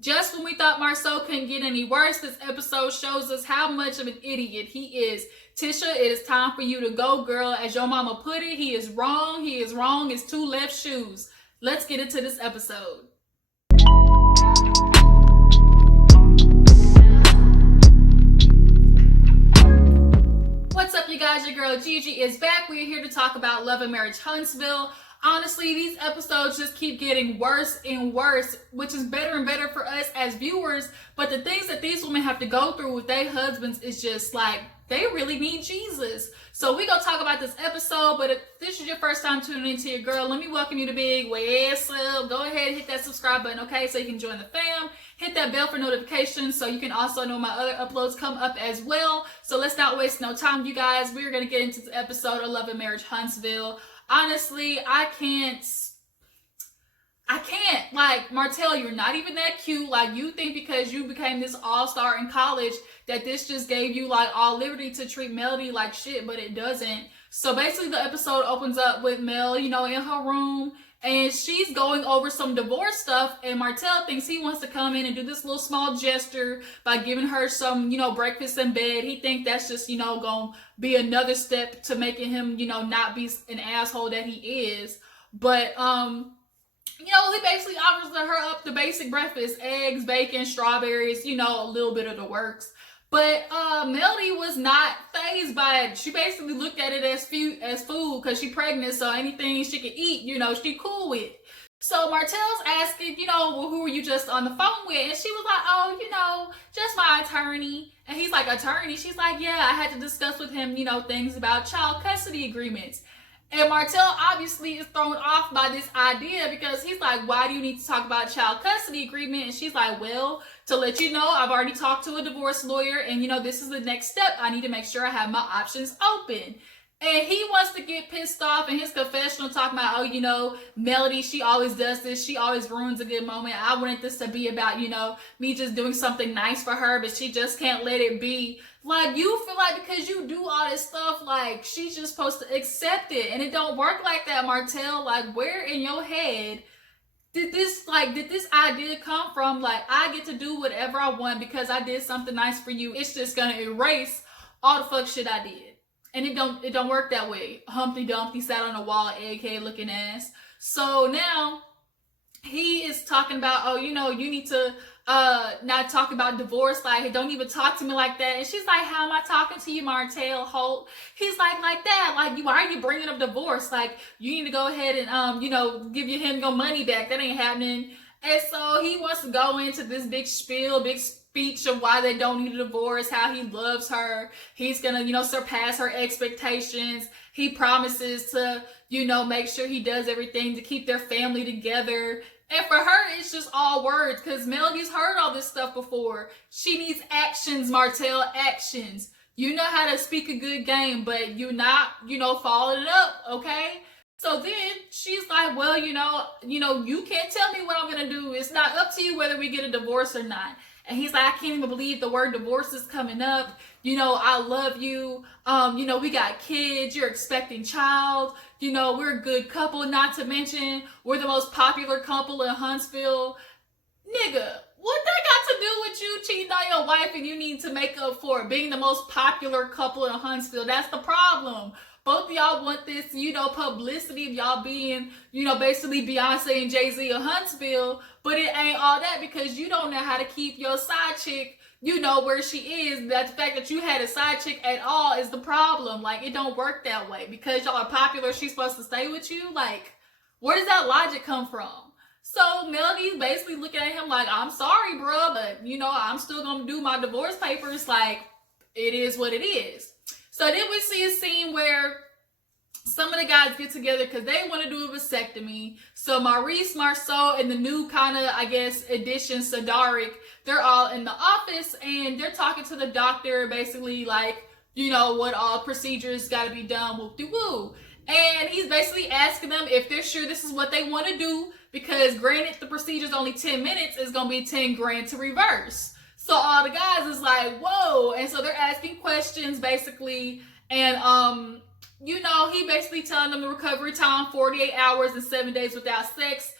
just when we thought Marcel couldn't get any worse, this episode shows us how much of an idiot he is. Tisha, it is time for you to go, girl. As your mama put it, he is wrong. He is wrong. It's two left shoes. Let's get into this episode. What's up, you guys? Your girl Gigi is back. We're here to talk about Love and Marriage Huntsville. Honestly, these episodes just keep getting worse and worse, which is better and better for us as viewers. But the things that these women have to go through with their husbands is just like, they really need Jesus. So we're going to talk about this episode, but if this is your first time tuning into your girl, let me welcome you to Big What's Up. Go ahead and hit that subscribe button, okay, so you can join the fam. Hit that bell for notifications so you can also know my other uploads come up as well. So let's not waste no time, you guys. We're going to get into this episode of Love and Marriage Huntsville. Honestly, I can't, like, Martell, you're not even that cute. Like, you think because you became this all-star in college that this just gave you, like, all liberty to treat Melody like shit, but it doesn't. So basically the episode opens up with Mel, you know, in her room, and she's going over some divorce stuff, and Martell thinks he wants to come in and do this little small gesture by giving her some, you know, breakfast in bed. He thinks that's just, you know, gonna be another step to making him, you know, not be an asshole that he is. But, you know, he basically offers her up the basic breakfast, eggs, bacon, strawberries, you know, a little bit of the works. But Melody was not fazed by it. She basically looked at it as food because she's pregnant, so anything she could eat, you know, she cool with. So Martell's asking, you know, well, who were you just on the phone with? And she was like, oh, you know, just my attorney. And he's like, attorney? She's like, yeah, I had to discuss with him, you know, things about child custody agreements. And Martell obviously is thrown off by this idea because he's like, why do you need to talk about child custody agreement? And she's like, well, to let you know, I've already talked to a divorce lawyer and, you know, this is the next step. I need to make sure I have my options open. And he wants to get pissed off in his confessional talking about, oh, you know, Melody, she always does this. She always ruins a good moment. I wanted this to be about, you know, me just doing something nice for her, but she just can't let it be. Like, you feel like because you do all this stuff, like, she's just supposed to accept it. And it don't work like that, Martell. Like, where in your head did this idea come from? Like, I get to do whatever I want because I did something nice for you. It's just gonna erase all the fuck shit I did. And it don't work that way. Humpty Dumpty sat on a wall, egghead looking ass. So now he is talking about, oh, you know, you need to not talk about divorce. Like, don't even talk to me like that. And she's like, how am I talking to you, Martell Holt? He's like that. Like, why are you bringing up divorce? Like, you need to go ahead and, you know, give him your money back. That ain't happening. And so he wants to go into this big spiel, big speech of why they don't need a divorce, how he loves her. He's gonna, you know, surpass her expectations. He promises to, you know, make sure he does everything to keep their family together. And for her, it's just all words because Melody's heard all this stuff before. She needs actions, Martell, actions. You know how to speak a good game, but you're not, you know, following it up, okay? So then she's like, well, you know, you can't tell me what I'm going to do. It's not up to you whether we get a divorce or not. And he's like, I can't even believe the word divorce is coming up. You know, I love you. You know, we got kids. You're expecting child. You know, we're a good couple. Not to mention, we're the most popular couple in Huntsville. Nigga, what that got to do with you cheating on your wife and you need to make up for it? Being the most popular couple in Huntsville. That's the problem. Both of y'all want this, you know, publicity of y'all being, you know, basically Beyonce and Jay-Z of Huntsville, but it ain't all that because you don't know how to keep your side chick, you know, where she is. That the fact that you had a side chick at all is the problem. Like, it don't work that way. Because y'all are popular, she's supposed to stay with you? Like, where does that logic come from? So Melody's basically looking at him like, I'm sorry, bro, but, you know, I'm still gonna do my divorce papers. Like, it is what it is. So then we see a scene where some of the guys get together because they want to do a vasectomy. So Maurice, Marceau, and the new kind of, I guess, addition, Sadaric, they're all in the office and they're talking to the doctor, basically like, you know, what all procedures got to be done, whoop-de-woo. And he's basically asking them if they're sure this is what they want to do because granted the procedure's only 10 minutes, it's going to be 10 grand to reverse. So all the guys is like, whoa. And so they're asking questions basically. And, you know, he basically telling them the recovery time, 48 hours and 7 days without sex.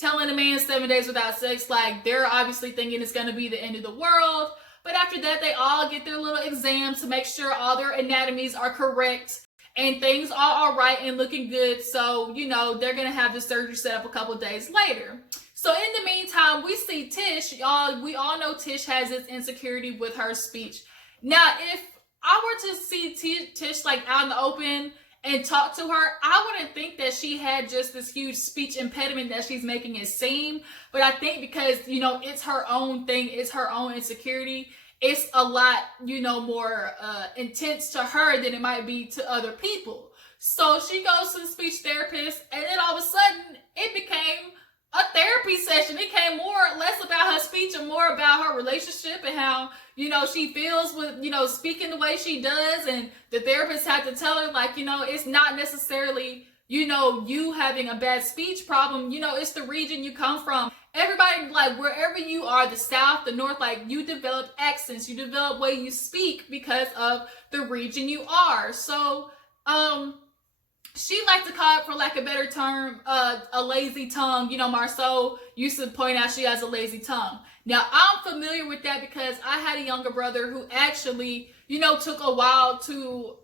telling a man 7 days without sex, like, they're obviously thinking it's going to be the end of the world. But after that, they all get their little exams to make sure all their anatomies are correct and things are all right and looking good. So, you know, they're going to have the surgery set up a couple of days later. So in the meantime, we see Tish. We all know Tish has this insecurity with her speech. Now, if I were to see Tish like out in the open and talk to her, I wouldn't think that she had just this huge speech impediment that she's making it seem. But I think because, you know, it's her own thing, it's her own insecurity, it's a lot, you know, more intense to her than it might be to other people. So she goes to the speech therapist, and then all of a sudden, it became a therapy session. It came more or less about her speech and more about her relationship and how, you know, she feels with, you know, speaking the way she does. And the therapist had to tell her, like, you know, it's not necessarily, you know, you having a bad speech problem. You know, it's the region you come from. Everybody, like, wherever you are, the South, the North, like, you develop accents, you develop way you speak because of the region you are. So, she liked to call it, for lack of a better term, a lazy tongue. You know, Marceau used to point out she has a lazy tongue. Now, I'm familiar with that because I had a younger brother who actually, you know, took a while to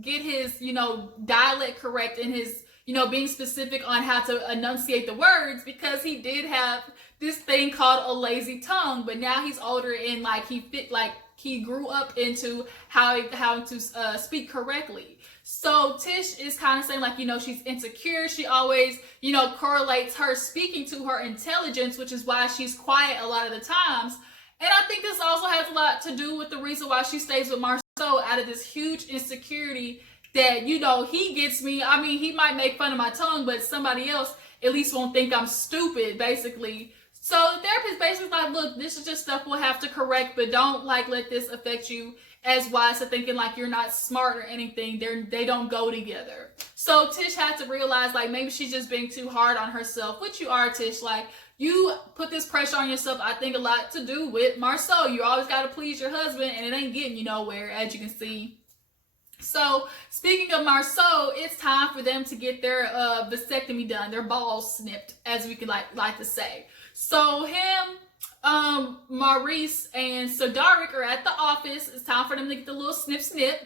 get his, you know, dialect correct and his, you know, being specific on how to enunciate the words, because he did have this thing called a lazy tongue. But now he's older and, like, he grew up into how to speak correctly. So Tish is kind of saying, like, you know, she's insecure. She always, you know, correlates her speaking to her intelligence, which is why she's quiet a lot of the times. And I think this also has a lot to do with the reason why she stays with Marceau, out of this huge insecurity that, you know, he gets me. I mean, he might make fun of my tongue, but somebody else at least won't think I'm stupid, basically. So the therapist basically like, look, this is just stuff we'll have to correct, but don't, like, let this affect you as wise to thinking like you're not smart or anything. They don't go together. So Tish had to realize, like, maybe she's just being too hard on herself, which you are, Tish. Like, you put this pressure on yourself, I think a lot to do with Marceau. You always got to please your husband, and it ain't getting you nowhere, as you can see. So speaking of Marceau, it's time for them to get their vasectomy done, their balls snipped, as we could like to say. So him, Maurice and Cedric are at the office. It's time for them to get the little snip.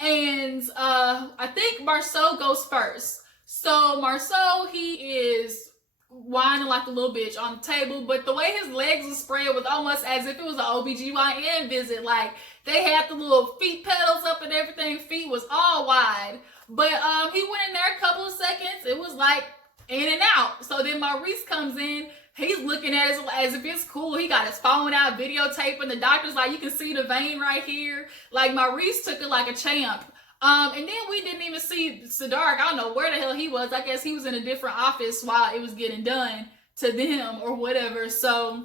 And I think Marceau goes first. So Marceau, he is whining like a little bitch on the table, but the way his legs were spread was almost as if it was an OBGYN visit. Like, they had the little feet pedals up and everything. Feet was all wide. But he went in there a couple of seconds. It was like in and out. So then Maurice comes in. He's looking at it as if it's cool. He got his phone out, videotaping. The doctor's like, you can see the vein right here. Like, Maurice took it like a champ. And then we didn't even see Cedric. I don't know where the hell he was. I guess he was in a different office while it was getting done to them or whatever. So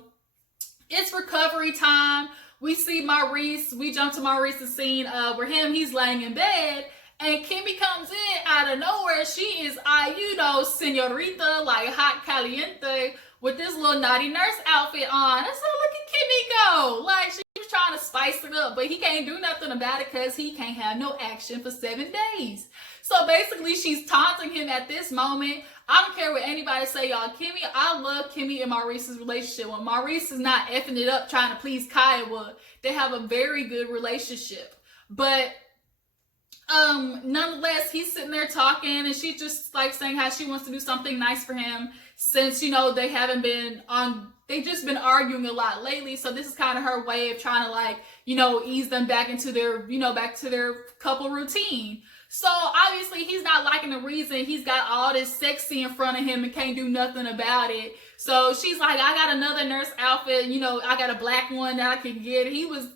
it's recovery time. We see Maurice. We jump to Maurice's scene where he's laying in bed. And Kimmy comes in out of nowhere. She is, you know, senorita, like hot caliente, with this little naughty nurse outfit on. And so look at Kimmy go. Like, she was trying to spice it up, but he can't do nothing about it because he can't have no action for 7 days. So basically, she's taunting him at this moment. I don't care what anybody say, y'all. I love Kimmy and Maurice's relationship. When Maurice is not effing it up trying to please Kiowa, they have a very good relationship. But nonetheless, he's sitting there talking, and she's just like saying how she wants to do something nice for him since, you know, they've just been arguing a lot lately. So this is kind of her way of trying to, like, you know, ease them back into their, you know, back to their couple routine. So obviously he's not liking the reason he's got all this sexy in front of him and can't do nothing about it. So she's like, I got another nurse outfit, you know, I got a black one that I can get. He was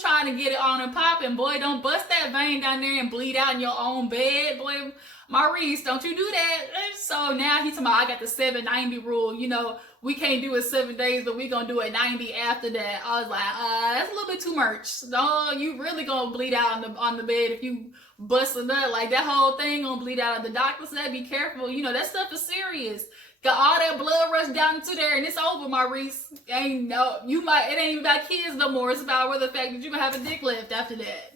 trying to get it on and popping. Boy, don't bust that vein down there and bleed out in your own bed. Boy, Maurice, don't you do that. So now he's talking about, I got the 790 rule. You know, we can't do it 7 days, but we gonna do it 90 after that. I was like, that's a little bit too much. No, you really gonna bleed out on the bed if you bust a nut. Like, that whole thing gonna bleed out. The doctor said, be careful. You know, that stuff is serious. Got all that blood rush down into there, and it's over, Maurice. It ain't even about kids no more. It's about whether the fact that you gonna have a dick left after that.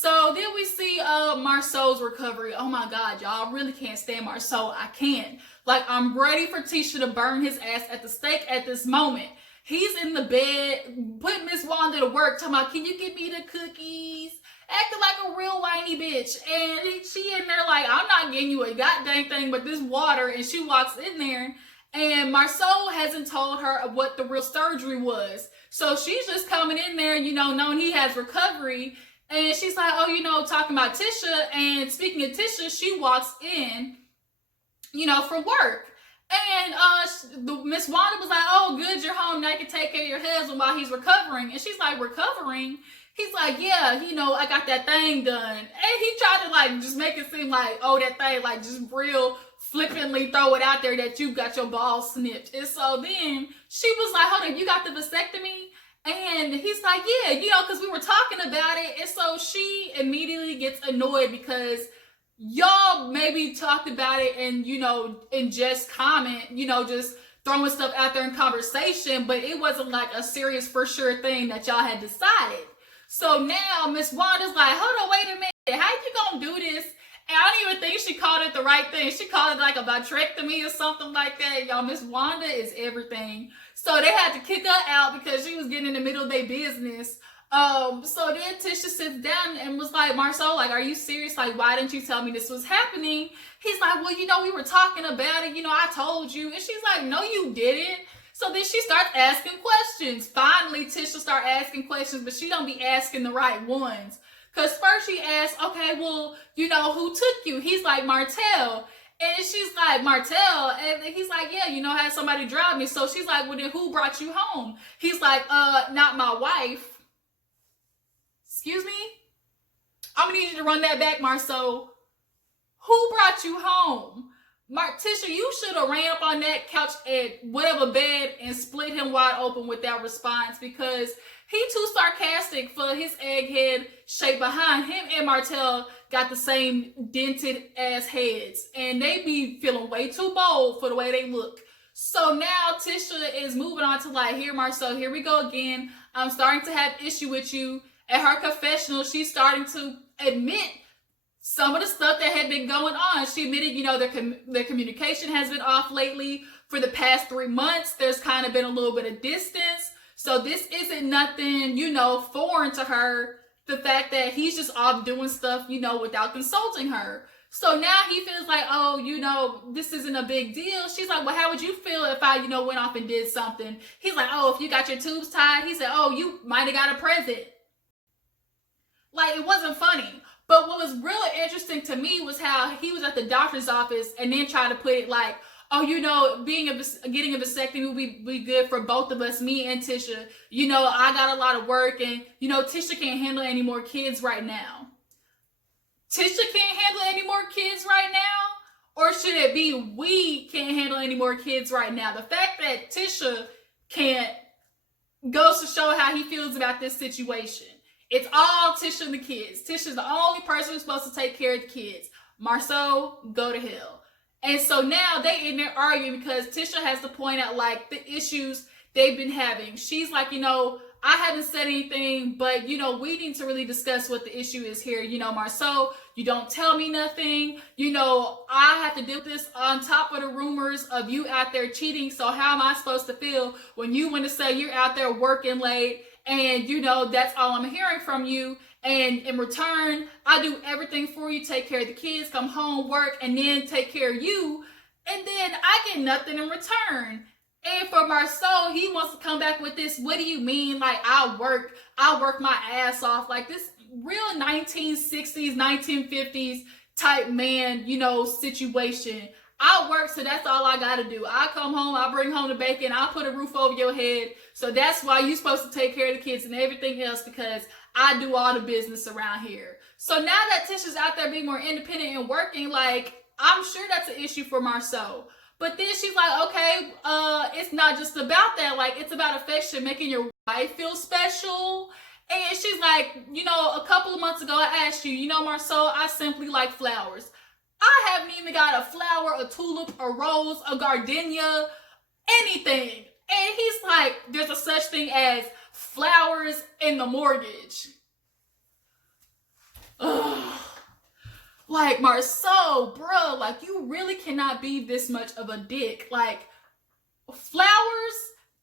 So then we see Marceau's recovery. Oh my God, y'all, I really can't stand Marceau. I can't. Like, I'm ready for Tisha to burn his ass at the stake at this moment. He's in the bed, putting Miss Wanda to work, talking about, can you give me the cookies? Acting like a real whiny bitch. And she in there like, I'm not getting you a goddamn thing but this water. And she walks in there, and Marceau hasn't told her what the real surgery was. So she's just coming in there, you know, knowing he has recovery. And she's like, oh, you know, talking about Tisha. And speaking of Tisha, she walks in, you know, for work. And Miss Wanda was like, oh, good, you're home. Now you can take care of your husband while he's recovering. And she's like, recovering? He's like, yeah, you know, I got that thing done. And he tried to, like, just make it seem like, oh, that thing, like, just real flippantly throw it out there that you got your balls snipped. And so then she was like, hold on, you got the vasectomy? And he's like, yeah, you know, because we were talking about it. And so she immediately gets annoyed because y'all maybe talked about it and, you know, in just comment, you know, just throwing stuff out there in conversation, but it wasn't like a serious for sure thing that y'all had decided. So now Miss Wanda's like, hold on, wait a minute, how you gonna do this? And I don't even think she called it the right thing. She called it like a vitrectomy or something like that. Y'all, Miss Wanda is everything. So they had to kick her out because she was getting in the middle of their business. So then Tisha sits down and was like, Marceau, like, are you serious? Like, why didn't you tell me this was happening? He's like, well, you know, we were talking about it. You know, I told you. And she's like, no, you didn't. So then she starts asking questions. Finally, Tisha starts asking questions, but she don't be asking the right ones. Because first she asks, okay, well, you know, who took you? He's like, Martell. And she's like, Martell? And he's like, yeah, you know, I had somebody drive me. So she's like, well, then who brought you home? He's like, not my wife. Excuse me? I'm gonna need you to run that back, Marceau. Who brought you home? Tisha, you should have ran up on that couch at whatever bed and split him wide open with that response, because he too sarcastic for his egghead shape behind him. And Martell got the same dented ass heads, and they be feeling way too bold for the way they look. So now Tisha is moving on to like, here, Marceau, here we go again. I'm starting to have issue with you. At her confessional, she's starting to admit some of the stuff that had been going on. She admitted, you know, their communication has been off lately. For the past 3 months, there's kind of been a little bit of distance. So this isn't nothing, you know, foreign to her. The fact that he's just off doing stuff, you know, without consulting her. So now he feels like, oh, you know, this isn't a big deal. She's like, well, how would you feel if I, you know, went off and did something? He's like, oh, if you got your tubes tied. He said, oh, you might have got a present. Like, it wasn't funny. But what was really interesting to me was how he was at the doctor's office and then tried to put it like, oh, you know, getting a vasectomy will be good for both of us, me and Tisha. You know, I got a lot of work, and, you know, Tisha can't handle any more kids right now. Tisha can't handle any more kids right now? Or should it be we can't handle any more kids right now? The fact that Tisha can't goes to show how he feels about this situation. It's all Tisha and the kids. Tisha's the only person who's supposed to take care of the kids. Marceau, go to hell. And so now they in there arguing because Tisha has to point out like the issues they've been having. She's like, you know, I haven't said anything, but, you know, we need to really discuss what the issue is here. You know, Marceau, you don't tell me nothing. You know, I have to deal with this on top of the rumors of you out there cheating. So how am I supposed to feel when you want to say you're out there working late? And, you know, that's all I'm hearing from you. And in return, I do everything for you, take care of the kids, come home, work, and then take care of you. And then I get nothing in return. And for Marceau, he wants to come back with this, what do you mean? Like, I work my ass off. Like this real 1960s, 1950s type man, you know, situation. I work, so that's all I gotta do. I come home, I bring home the bacon, I put a roof over your head. So that's why you're supposed to take care of the kids and everything else, because I do all the business around here. So now that Tisha's out there being more independent and working, like, I'm sure that's an issue for Marceau. But then she's like, okay, it's not just about that. Like, it's about affection, making your wife feel special. And she's like, you know, a couple of months ago, I asked you, you know, Marceau, I simply like flowers. I haven't even got a flower, a tulip, a rose, a gardenia, anything. And he's like, there's a such thing as flowers in the mortgage. ugh. Like, Marceau, bro, like, you really cannot be this much of a dick. Like, flowers,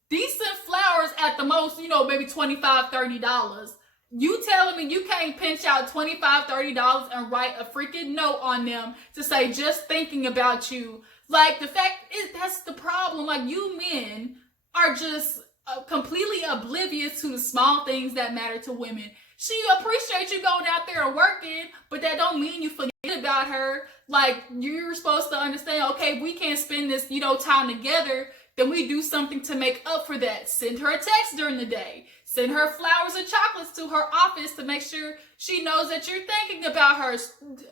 decent flowers at the most, you know, maybe $25, $30. You telling me you can't pinch out $25, $30 and write a freaking note on them to say just thinking about you. Like, the fact is, that's the problem. Like, you men are just completely oblivious to the small things that matter to women. She appreciates you going out there and working, but that don't mean you forget about her. Like, you're supposed to understand, okay, we can't spend this, you know, time together, then we do something to make up for that. Send her a text during the day. Send her flowers and chocolates to her office to make sure she knows that you're thinking about her.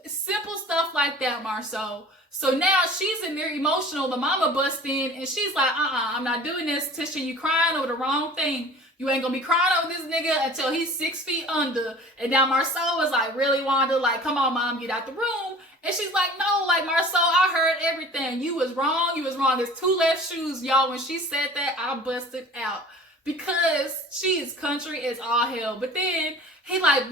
Simple stuff like that, Marceau. So now she's in there emotional. The mama busts in and she's like, I'm not doing this. Tisha, you crying over the wrong thing. You ain't gonna be crying over this nigga until he's 6 feet under. And now Marceau was like, really, Wanda? Like, come on, mom, get out the room. And she's like, no, like, Marceau, I heard everything. You was wrong. You was wrong. There's 2 left shoes, y'all. When she said that, I busted out. Because she is country as all hell. But then he like,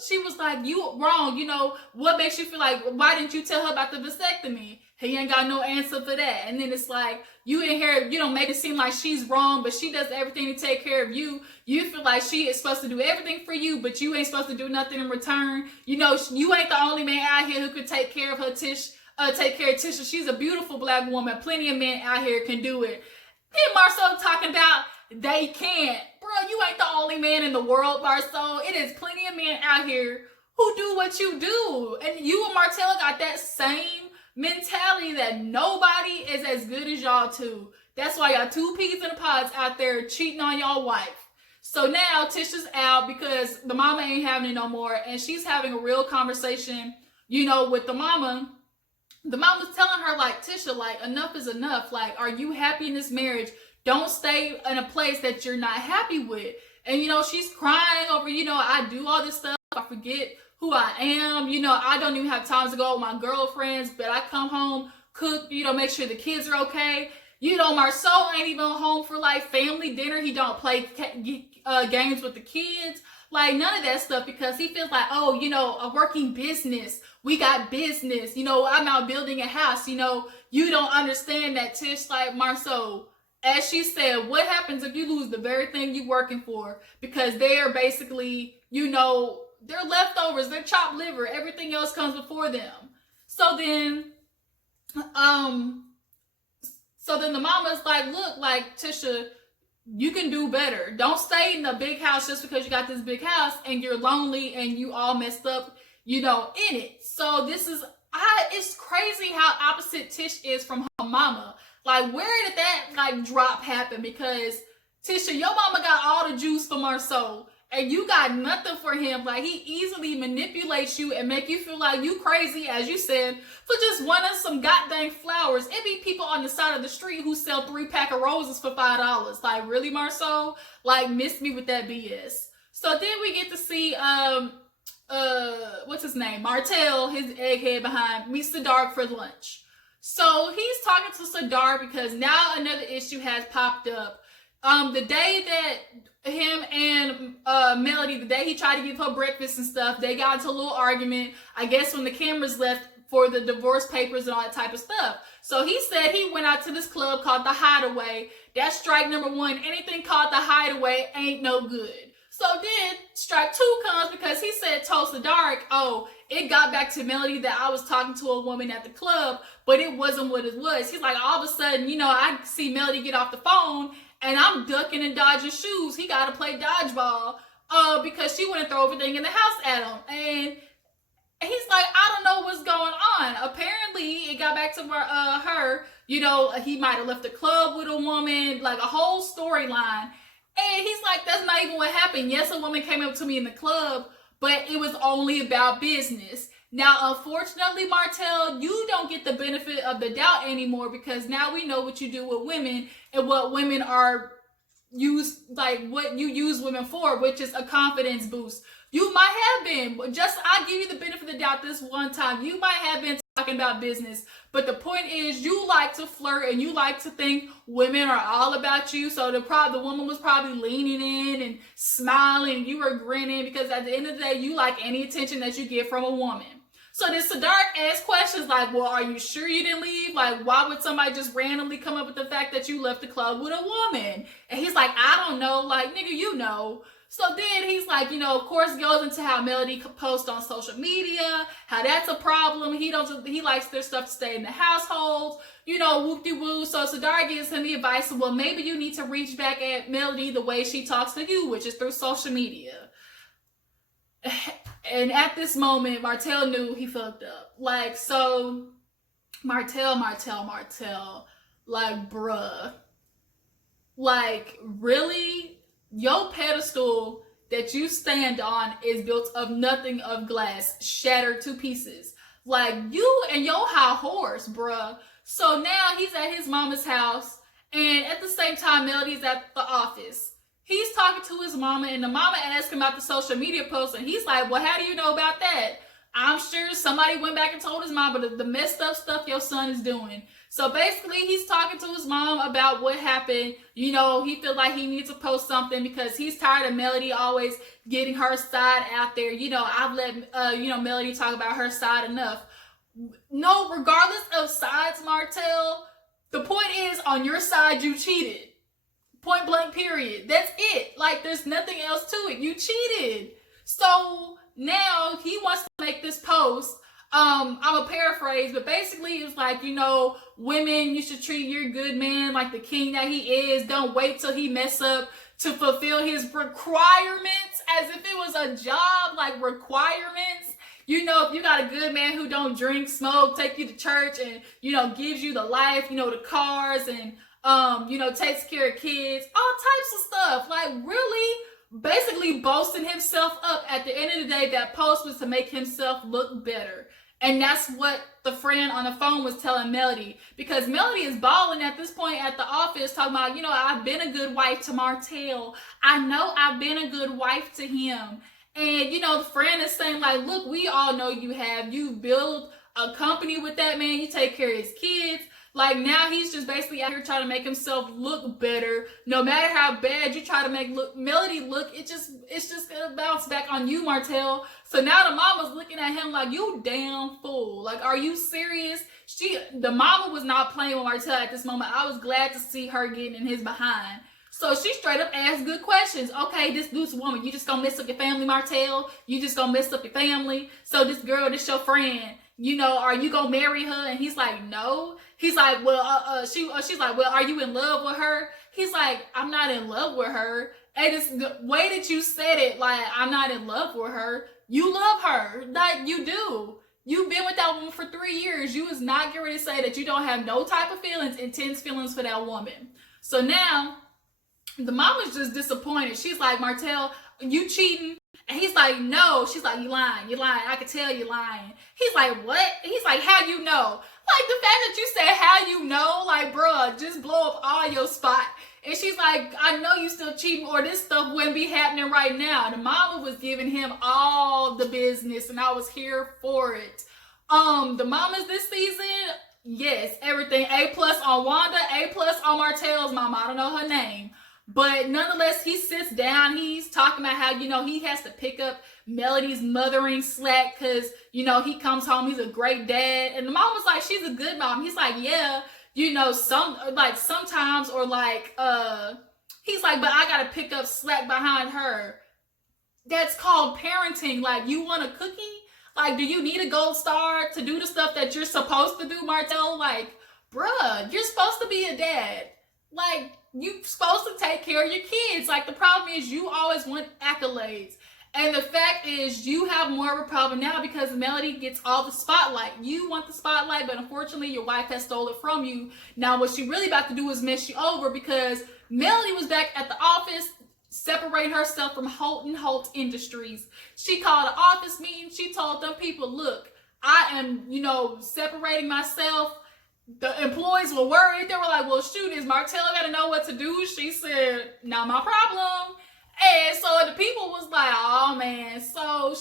she was like, you wrong. You know, what makes you feel like, why didn't you tell her about the vasectomy? He ain't got no answer for that. And then it's like, you in here, you don't make it seem like she's wrong, but she does everything to take care of you. You feel like she is supposed to do everything for you, but you ain't supposed to do nothing in return. You know, you ain't the only man out here who could take care of her, take care of Tisha. She's a beautiful black woman. Plenty of men out here can do it. Then Marceau talking about they can't. Bro, you ain't the only man in the world, Marceau. It is plenty of men out here who do what you do. And you and Martell got that same mentality that nobody is as good as y'all two. That's why y'all 2 peas in the pods out there cheating on y'all wife. So now Tisha's out because the mama ain't having it no more. And she's having a real conversation, you know, with the mama. The mama's telling her, like, Tisha, like, enough is enough. Like, are you happy in this marriage? Don't stay in a place that you're not happy with. And, you know, she's crying over, you know, I do all this stuff. I forget who I am. You know, I don't even have time to go with my girlfriends, but I come home, cook, you know, make sure the kids are okay. You know, Marceau ain't even home for, like, family dinner. He don't play games with the kids. Like, none of that stuff, because he feels like, oh, you know, a working business. We got business. You know, I'm out building a house. You know, you don't understand that, Tish. Like, Marceau, as she said, what happens if you lose the very thing you're working for? Because they're basically, you know, they're leftovers. They're chopped liver. Everything else comes before them. So then the mama's like, look, like, Tisha, you can do better. Don't stay in the big house just because you got this big house and you're lonely and you all messed up, you know, in it. So this is, it's crazy how opposite Tish is from her mama. Like, where did that, like, drop happen? Because, Tisha, your mama got all the juice for Marceau, and you got nothing for him. Like, he easily manipulates you and make you feel like you crazy, as you said, for just wanting some goddamn flowers. It be people on the side of the street who sell 3-pack of roses for $5. Like, really, Marceau? Like, miss me with that BS. So then we get to see, what's his name? Martell, his egghead behind, meets the Dark for lunch. So he's talking to Sadar because now another issue has popped up. The day that him and Melody, the day he tried to give her breakfast and stuff, they got into a little argument, I guess when the cameras left for the divorce papers and all that type of stuff. So he said he went out to this club called The Hideaway. That's strike number 1. Anything called The Hideaway ain't no good. So then strike 2 comes because he said, told Sadar, oh, it got back to Melody that I was talking to a woman at the club, but it wasn't what it was. He's like, all of a sudden, you know, I see Melody get off the phone and I'm ducking and dodging shoes. He got to play dodgeball because she want to throw everything in the house at him. And he's like, I don't know what's going on. Apparently, it got back to her, you know, he might have left the club with a woman, like a whole storyline. And he's like, that's not even what happened. Yes, a woman came up to me in the club, but it was only about business. Now, unfortunately, Martell, you don't get the benefit of the doubt anymore because now we know what you do with women and what women are used, like what you use women for, which is a confidence boost. You might have been, but just I'll give you the benefit of the doubt this one time. You might have been talking about business. But the point is, you like to flirt and you like to think women are all about you. So the woman was probably leaning in and smiling and you were grinning, because at the end of the day, you like any attention that you get from a woman. So then Sadark asked questions like, well, are you sure you didn't leave? Like, why would somebody just randomly come up with the fact that you left the club with a woman? And he's like, I don't know. Like, nigga, you know. So then he's like, of course, goes into how Melody posts on social media, how that's a problem. He likes their stuff to stay in the household, whoop-de-woo. So Sadar gives him the advice, well, maybe you need to reach back at Melody the way she talks to you, which is through social media. And at this moment, Martell knew he fucked up. Like, so Martell, like, bruh. Like, really? Your pedestal that you stand on is built of nothing of glass, shattered to pieces. Like, you and your high horse, bruh. So now he's at his mama's house, and at the same time, Melody's at the office. He's talking to his mama, and the mama asks him about the social media post, and he's like, well, how do you know about that? I'm sure somebody went back and told his mom, but the messed up stuff your son is doing. So basically, he's talking to his mom about what happened. He feels like he needs to post something because he's tired of Melody always getting her side out there. I've let, Melody talk about her side enough. No, regardless of sides, Martell, the point is, on your side, you cheated. Point blank, period. That's it. Like, there's nothing else to it. You cheated. So now he wants to make this post. I'm a paraphrase, but basically it's like, women, you should treat your good man like the king that he is. Don't wait till he mess up to fulfill his requirements, as if it was a job, like requirements. If you got a good man who don't drink, smoke, take you to church and, gives you the life, the cars and, takes care of kids, all types of stuff. Like, really, basically boasting himself up. At the end of the day, that post was to make himself look better. And that's what the friend on the phone was telling Melody. Because Melody is balling at this point at the office, talking about, I've been a good wife to Martell. I know I've been a good wife to him. And, the friend is saying, like, look, we all know you have. You build a company with that man. You take care of his kids. Like, now he's just basically out here trying to make himself look better. No matter how bad you try to make Melody look, it's just gonna bounce back on you, Martell. So now the mama's looking at him like, you damn fool. Like, are you serious? The mama was not playing with Martell at this moment. I was glad to see her getting in his behind. So she straight up asked good questions. Okay, this woman, you just gonna mess up your family, Martell? You just gonna mess up your family? So this girl, this your friend, are you gonna marry her? And he's like, no. He's like, well, she's like, well, are you in love with her? He's like, I'm not in love with her. And it's the way that you said it, like, I'm not in love with her. You love her. Like, you do. You've been with that woman for 3 years. You was not getting ready to say that you don't have no type of feelings, intense feelings for that woman. So now, the mom was just disappointed. She's like, Martell, you cheating? And he's like, no. She's like, you lying. I can tell you lying. He's like, what? He's like, how you know? Like, the fact that you said how you know, like, bruh, just blow up all your spot. And she's like, I know you still cheating, or this stuff wouldn't be happening right now. And the mama was giving him all the business, and I was here for it. The mamas this season, yes, everything. A+ on Wanda, A+ on Martell's mama. I don't know her name. But nonetheless, he sits down. He's talking about how, he has to pick up Melody's mothering slack because, he comes home. He's a great dad. And the mom was like, she's a good mom. He's like, yeah, sometimes, or like, he's like, but I got to pick up slack behind her. That's called parenting. Like, you want a cookie? Like, do you need a gold star to do the stuff that you're supposed to do, Martell? Like, bruh, you're supposed to be a dad. Like, you're supposed to take care of your kids. Like, the problem is you always want accolades. And the fact is you have more of a problem now because Melody gets all the spotlight. You want the spotlight, but unfortunately your wife has stole it from you. Now, what she really about to do is mess you over because Melody was back at the office separating herself from Holt Industries. She called an office meeting. She told them people, look, I am, separating myself. The employees were worried. They were like, well, shoot, is Martell got to know what to do? She said, not my problem. And so the people was like, oh man. So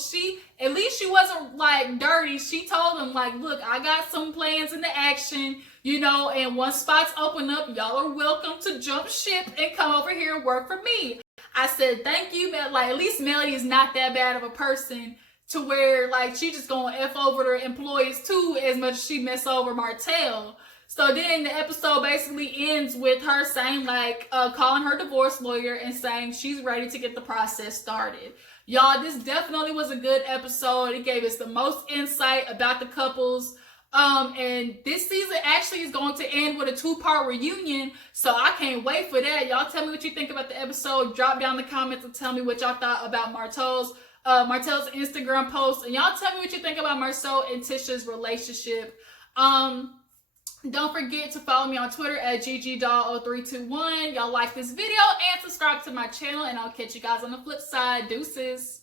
at least she wasn't like dirty. She told them like, look, I got some plans in the action, you know, and once spots open up, y'all are welcome to jump ship and come over here and work for me. I said, thank you, man. Like, at least Melody is not that bad of a person to where like she just gonna F over her employees too as much as she mess over Martell. So then the episode basically ends with her saying like, calling her divorce lawyer and saying she's ready to get the process started. Y'all, this definitely was a good episode. It gave us the most insight about the couples. And this season actually is going to end with a 2-part reunion. So I can't wait for that. Y'all tell me what you think about the episode. Drop down in the comments and tell me what y'all thought about Martell's Instagram post. And y'all tell me what you think about Marcel and Tisha's relationship. Don't forget to follow me on Twitter at ggdoll0321. Y'all like this video and subscribe to my channel, and I'll catch you guys on the flip side. Deuces.